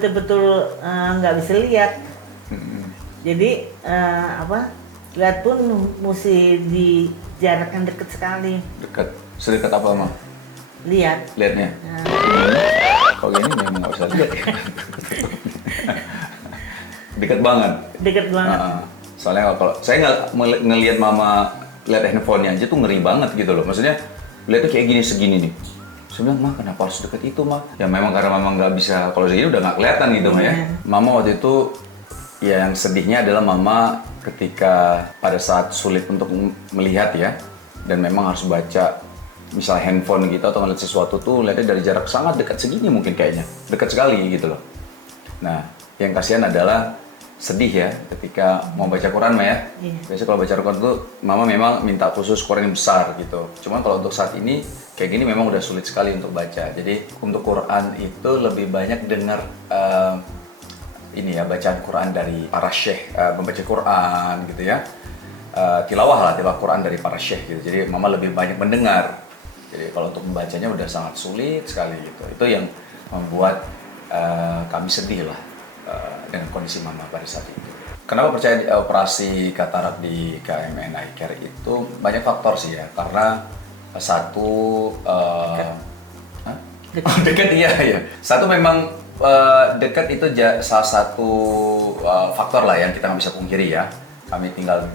betul-betul nggak bisa lihat. Jadi lihat pun mesti di jarak yang dekat sekali. Dekat. Sedekat apa mah? Lihatnya. Kalau gini memang nggak usah lihat ya. Dekat banget. Dekat banget. Soalnya kalau saya nggak ngelihat mama lihat handphonenya aja tuh ngeri banget gitu loh. Maksudnya lihatnya kayak gini segini nih. Saya bilang, mah kenapa harus deket itu mah? Ya memang karena mama nggak bisa, kalau segini udah nggak kelihatan gitu mah ya. Mama waktu itu, ya yang sedihnya adalah mama ketika pada saat sulit untuk melihat ya. Dan memang harus baca, misalnya handphone gitu atau ngeliat sesuatu tuh, lihatnya dari jarak sangat dekat segini mungkin kayaknya. Dekat sekali gitu loh. Nah, yang kasihan adalah sedih ya ketika mau baca Quran mah ya. Biasanya kalau baca Quran tuh mama memang minta khusus Quran yang besar gitu. Cuman kalau untuk saat ini kayak gini memang udah sulit sekali untuk baca. Jadi untuk Quran itu lebih banyak dengar ini ya, bacaan Quran dari para syekh, membaca Quran gitu ya. Tilawah Quran dari para syekh gitu. Jadi mama lebih banyak mendengar. Jadi kalau untuk membacanya udah sangat sulit sekali gitu. Itu yang membuat kami sedih lah dengan kondisi mama pada saat itu. Kenapa percaya operasi katarak di KMN Eye Care itu banyak faktor sih ya. Karena satu dekat iya. Satu memang dekat itu salah satu faktor lah yang kita nggak bisa pungkiri ya. Kami tinggal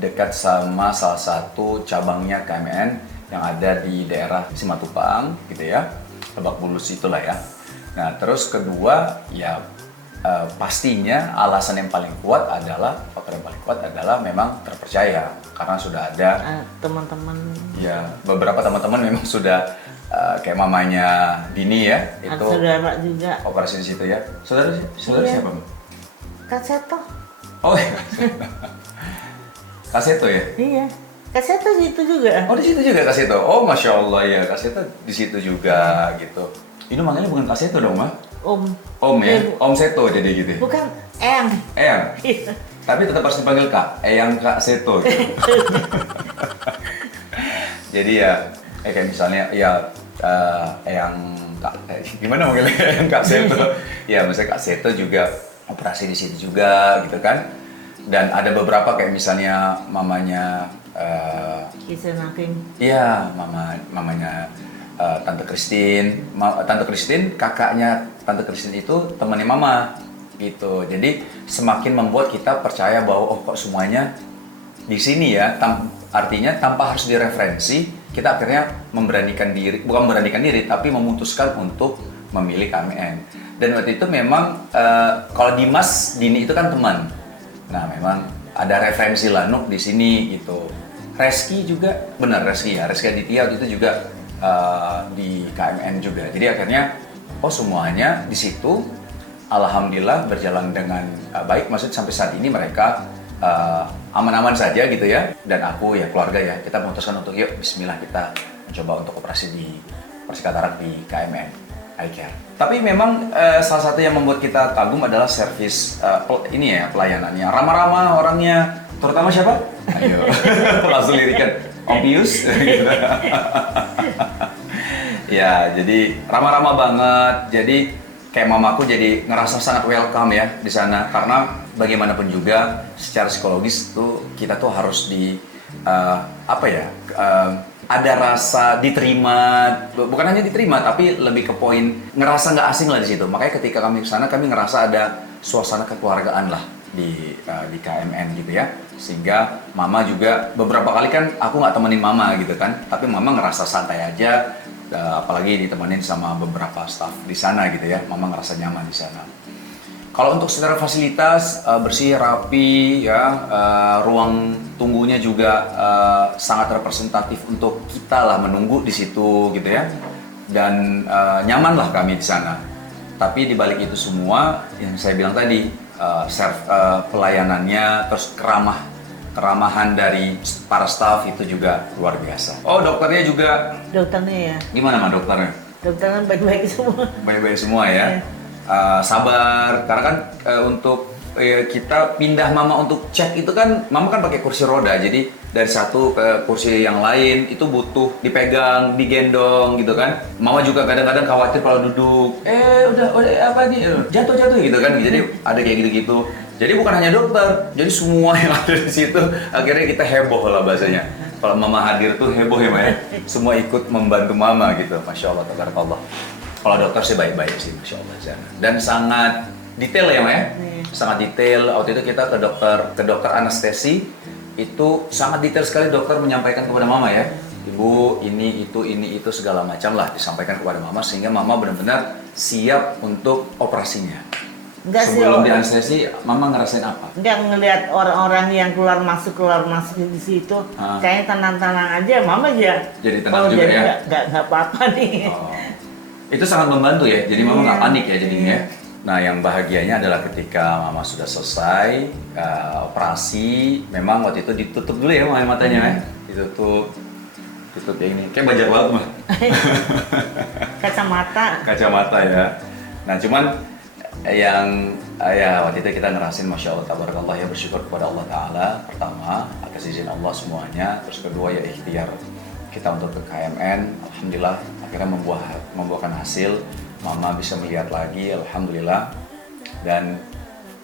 dekat sama salah satu cabangnya KMN yang ada di daerah Simatupang gitu ya, Lebak Bulus itulah ya. Nah terus kedua ya pastinya alasan yang paling kuat adalah, faktor yang paling kuat adalah memang terpercaya karena sudah ada teman-teman ya, beberapa teman-teman memang sudah kayak mamanya Dini ya, itu saudara juga operasi di situ ya. Saudara siapa? Kak Seto. Oh iya. Kak Seto ya? Iya. Kak Seto di situ juga. Oh di situ juga Kak Seto. Oh Masya Allah ya, Kak Seto di situ juga gitu. Ini manggilnya bukan Kak Seto dong, Ma? Om ya? Om Seto jadi gitu ya? Bukan, Eyang. Iya. Tapi tetap harus dipanggil Kak, Eyang Kak Seto gitu. Jadi ya, kayak misalnya ya Eyang Kak, gimana manggilnya Eyang Kak Seto? Ya maksudnya Kak Seto juga operasi di situ juga gitu kan. Dan ada beberapa kayak misalnya mamanya iya, mamanya Tante Christine. Tante Christine, kakaknya Tante Christine itu temannya mama gitu. Jadi semakin membuat kita percaya bahwa oh kok semuanya di sini ya, artinya tanpa harus direferensi, kita akhirnya bukan memberanikan diri, tapi memutuskan untuk memilih KMN. Dan waktu itu memang kalau Dimas, Dini itu kan teman. Nah memang ada referensi lah, Nuk di sini gitu. Reski juga, benar Reski Aditya itu juga di KMN juga. Jadi akhirnya oh semuanya di situ alhamdulillah berjalan dengan baik. Maksud sampai saat ini mereka aman-aman saja gitu ya. Dan aku ya keluarga ya, kita memutuskan untuk yuk bismillah kita mencoba untuk operasi katarak di KMN Eye Care. Tapi memang salah satu yang membuat kita kagum adalah servis ini ya, pelayanannya. Ramah-ramah orangnya, terutama siapa? Ayo, langsung lirikan Om Pius. Ya, jadi ramah-ramah banget. Jadi kayak mamaku jadi ngerasa sangat welcome ya di sana. Karena bagaimanapun juga secara psikologis tuh kita tuh harus ada rasa diterima, bukan hanya diterima tapi lebih ke poin ngerasa nggak asing lah di situ. Makanya ketika kami ke sana kami ngerasa ada suasana kekeluargaan lah di KMN gitu ya. Sehingga mama juga beberapa kali kan aku nggak temenin mama gitu kan, tapi mama ngerasa santai aja, apalagi ditemenin sama beberapa staff di sana gitu ya. Mama ngerasa nyaman di sana. Kalau untuk secara fasilitas bersih, rapi ya, ruang tunggunya juga sangat representatif untuk kita lah menunggu di situ gitu ya. Dan nyaman lah kami di sana. Tapi di balik itu semua yang saya bilang tadi, pelayanannya terus keramahan dari para staff itu juga luar biasa. Oh dokternya juga? Dokternya ya. Gimana mah dokternya? Dokternya baik-baik semua. Baik-baik semua ya. Sabar, karena kan untuk kita pindah mama untuk cek itu kan, mama kan pakai kursi roda, jadi dari satu ke kursi yang lain itu butuh dipegang, digendong gitu kan. Mama juga kadang-kadang khawatir kalau duduk, udah apa nih, jatuh gitu kan. Jadi ada kayak gitu-gitu. Jadi bukan hanya dokter, jadi semua yang ada di situ akhirnya kita heboh lah bahasanya. Kalau mama hadir tuh heboh ya, Ma ya. Semua ikut membantu mama gitu. Masya Allah, tabarakallah. Kalau dokter sih baik-baik sih, Masya Allah. Dan sangat detail ya, Ma ya. Sangat detail. Waktu itu kita ke dokter anestesi, itu sangat detail sekali dokter menyampaikan kepada mama ya. Ibu, ini itu segala macam lah disampaikan kepada mama sehingga mama benar-benar siap untuk operasinya. Enggak sih, sebelum di anestesi, mama ngerasain apa? enggak ngelihat orang-orang yang keluar masuk di situ, kayaknya tenang-tenang aja, mama aja. Jadi tenang juga jadi ya? Nggak apa-apa nih. Oh. Itu sangat membantu ya, jadi mama nggak panik ya jadinya. Nah, yang bahagianya adalah ketika mama sudah selesai operasi, memang waktu itu ditutup dulu ya matanya ya, ditutup kayak ini, kayak bajak laut mah. Kacamata ya. Nah, cuman yang ya waktu itu kita ngerasin Masya Allah tabarakallah ya, bersyukur kepada Allah Ta'ala pertama atas izin Allah semuanya, terus kedua ya ikhtiar kita untuk ke KMN. Alhamdulillah akhirnya membuahkan hasil, mama bisa melihat lagi Alhamdulillah, dan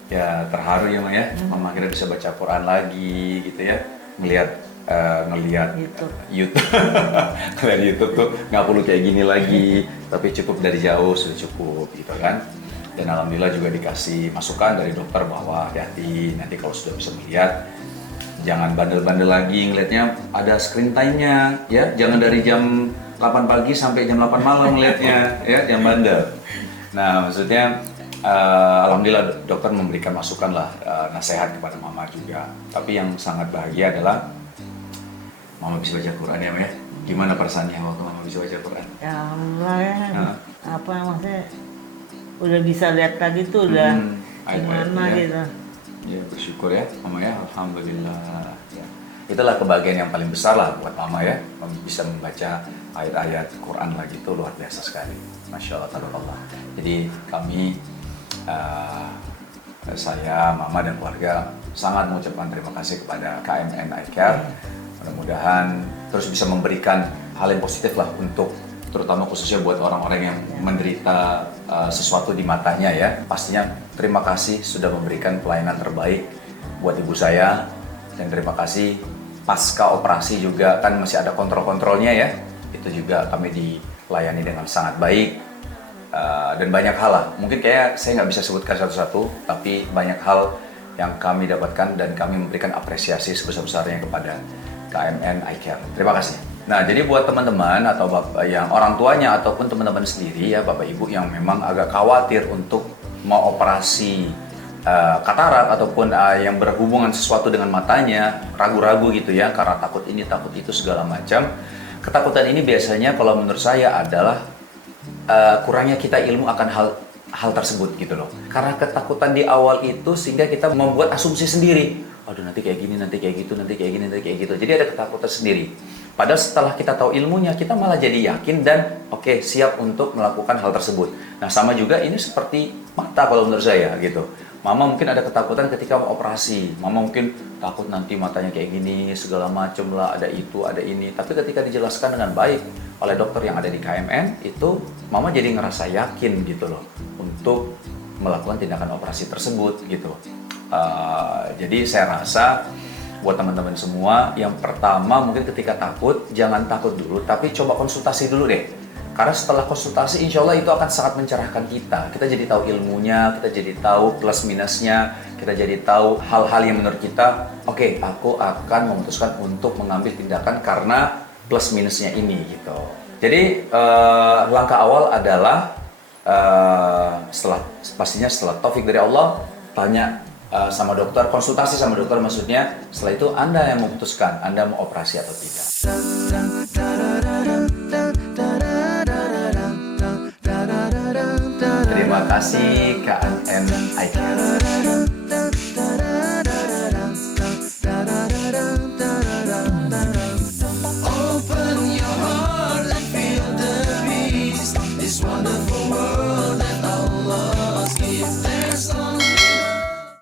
ya terharu ya, Ma ya. Mama akhirnya bisa baca Quran lagi gitu ya, ngelihat YouTube. Ngelihat YouTube tuh nggak perlu kayak gini lagi, tapi cukup dari jauh sudah cukup gitu kan. Dan alhamdulillah juga dikasih masukan dari dokter bahwa hati-hati nanti kalau sudah bisa melihat, jangan bandel-bandel lagi ngelihatnya, ada screen time-nya ya, jangan dari jam 8 pagi sampai jam 8 malam ngelihatnya ya, jangan bandel. Nah maksudnya alhamdulillah dokter memberikan masukan lah, nasihat kepada mama juga. Tapi yang sangat bahagia adalah mama bisa baca Quran ya, Ma ya. Gimana perasaannya waktu mama bisa baca Quran? Ya Allah ya, apa maksudnya udah bisa lihat tadi tuh udah gimana ya. gitu. Ya bersyukur ya mama ya, alhamdulillah ya. Itulah kebahagiaan yang paling besar lah buat mama ya, bisa membaca ayat-ayat Quran lagi itu luar biasa sekali, Masya Allah tabarakallah. Jadi kami saya, mama dan keluarga sangat mengucapkan terima kasih kepada KMN Eye Care. Mudah-mudahan terus bisa memberikan hal yang positif lah untuk terutama khususnya buat orang-orang yang menderita sesuatu di matanya ya. Pastinya terima kasih sudah memberikan pelayanan terbaik buat ibu saya, dan terima kasih pasca operasi juga kan masih ada kontrol-kontrolnya ya. Itu juga kami dilayani dengan sangat baik, dan banyak hal lah. Mungkin kayak saya nggak bisa sebutkan satu-satu, tapi banyak hal yang kami dapatkan dan kami memberikan apresiasi sebesar-besarnya kepada KMN Eye Care. Terima kasih. Nah, jadi buat teman-teman atau bapak yang orang tuanya ataupun teman-teman sendiri ya, bapak ibu yang memang agak khawatir untuk mau operasi katarak ataupun yang berhubungan sesuatu dengan matanya, ragu-ragu gitu ya, karena takut ini, takut itu segala macam. Ketakutan ini biasanya kalau menurut saya adalah kurangnya kita ilmu akan hal tersebut gitu loh. Karena ketakutan di awal itu sehingga kita membuat asumsi sendiri. Aduh nanti kayak gini, nanti kayak gitu, nanti kayak gini, nanti kayak gitu. Jadi ada ketakutan sendiri. Padahal setelah kita tahu ilmunya, kita malah jadi yakin dan oke, siap untuk melakukan hal tersebut. Nah sama juga ini seperti mata kalau menurut saya gitu. Mama mungkin ada ketakutan ketika mau operasi. Mama mungkin takut nanti matanya kayak gini, segala macem lah, ada itu, ada ini. Tapi ketika dijelaskan dengan baik oleh dokter yang ada di KMN, itu Mama jadi ngerasa yakin gitu loh untuk melakukan tindakan operasi tersebut gitu. Jadi saya rasa buat teman-teman semua, yang pertama mungkin ketika takut, jangan takut dulu, tapi coba konsultasi dulu deh. Karena setelah konsultasi, insya Allah itu akan sangat mencerahkan kita. Kita jadi tahu ilmunya, kita jadi tahu plus minusnya, kita jadi tahu hal-hal yang menurut kita, oke, aku akan memutuskan untuk mengambil tindakan karena plus minusnya ini gitu. Jadi langkah awal adalah pastinya setelah taufik dari Allah, tanya sama dokter, konsultasi sama dokter maksudnya. Setelah itu Anda yang memutuskan Anda mau operasi atau tidak. Terima kasih KMN Eye Care.